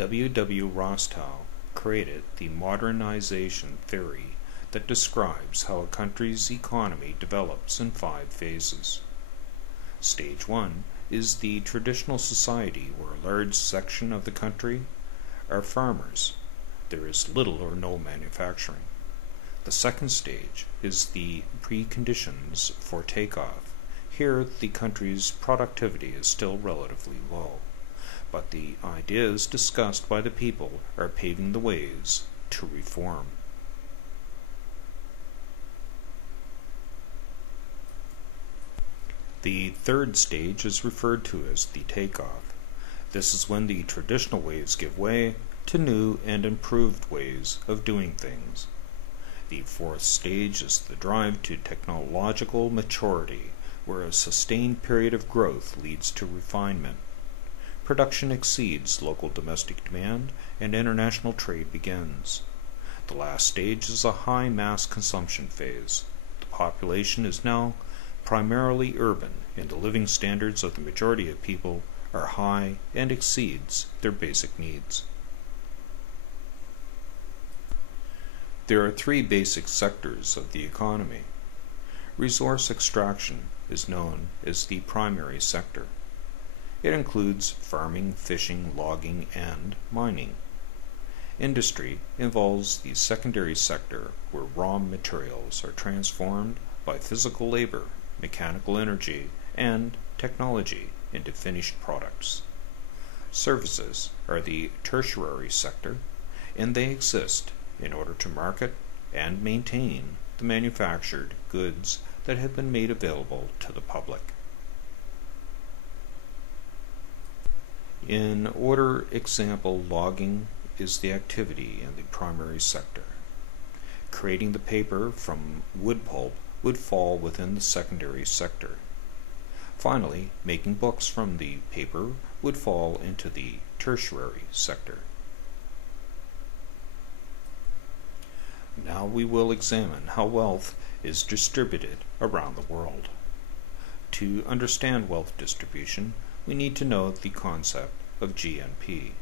W. W. Rostow created the modernization theory that describes how a country's economy develops in 5 phases. Stage 1 is the traditional society where a large section of the country are farmers. There is little or no manufacturing. The second stage is the preconditions for takeoff. Here, the country's productivity is still relatively low, but the ideas discussed by the people are paving the ways to reform. The third stage is referred to as the takeoff. This is when the traditional ways give way to new and improved ways of doing things. The fourth stage is the drive to technological maturity, where a sustained period of growth leads to refinement. Production exceeds local domestic demand, and international trade begins. The last stage is a high mass consumption phase. The population is now primarily urban, and the living standards of the majority of people are high and exceeds their basic needs. There are 3 basic sectors of the economy. Resource extraction is known as the primary sector. It includes farming, fishing, logging, and mining. Industry involves the secondary sector, where raw materials are transformed by physical labor, mechanical energy, and technology into finished products. Services are the tertiary sector, and they exist in order to market and maintain the manufactured goods that have been made available to the public. In order example, logging is the activity in the primary sector. Creating the paper from wood pulp would fall within the secondary sector. Finally, making books from the paper would fall into the tertiary sector. Now we will examine how wealth is distributed around the world. To understand wealth distribution, we need to know the concept of GNP.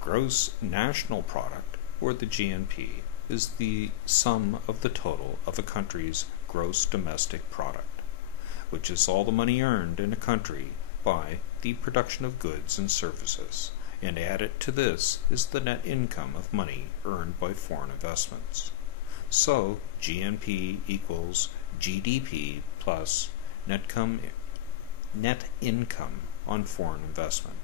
Gross National Product, or the GNP, is the sum of the total of a country's gross domestic product, which is all the money earned in a country by the production of goods and services, and added to this is the net income of money earned by foreign investments. So, GNP equals GDP plus net income on foreign investment.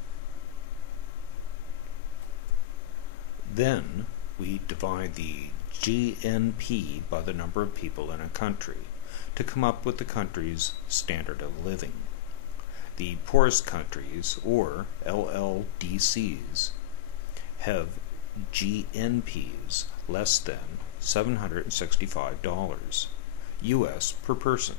Then, we divide the GNP by the number of people in a country to come up with the country's standard of living. The poorest countries, or LLDCs, have GNPs less than $765 US per person.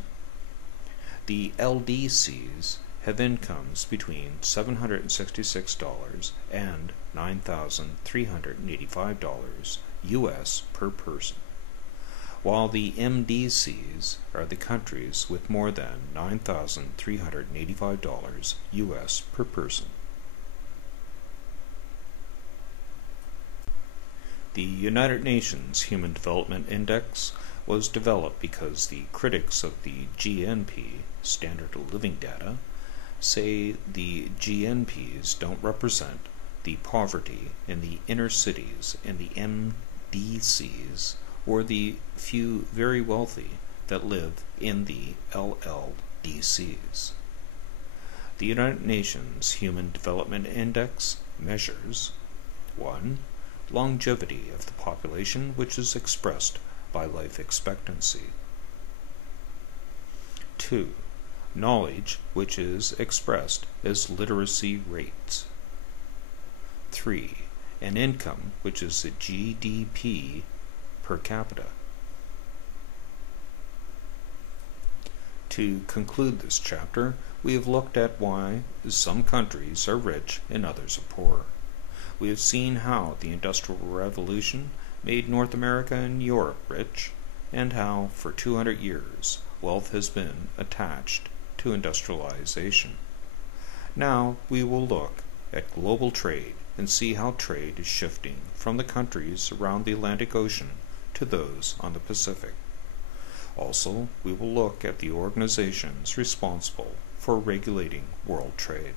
The LDCs have incomes between $766 and $9,385 US per person, while the MDCs are the countries with more than $9,385 US per person. The United Nations Human Development Index was developed because the critics of the GNP, Standard of Living data, say the GNPs don't represent the poverty in the inner cities and the MDCs, or the few very wealthy that live in the LLDCs. The United Nations Human Development Index measures 1. Longevity of the population, which is expressed by life expectancy. 2. Knowledge, which is expressed as literacy rates. 3. An income, which is the GDP per capita. To conclude this chapter, we have looked at why some countries are rich and others are poor. We have seen how the Industrial Revolution made North America and Europe rich, and how for 200 years wealth has been attached to industrialization. Now we will look at global trade and see how trade is shifting from the countries around the Atlantic Ocean to those on the Pacific. Also, we will look at the organizations responsible for regulating world trade.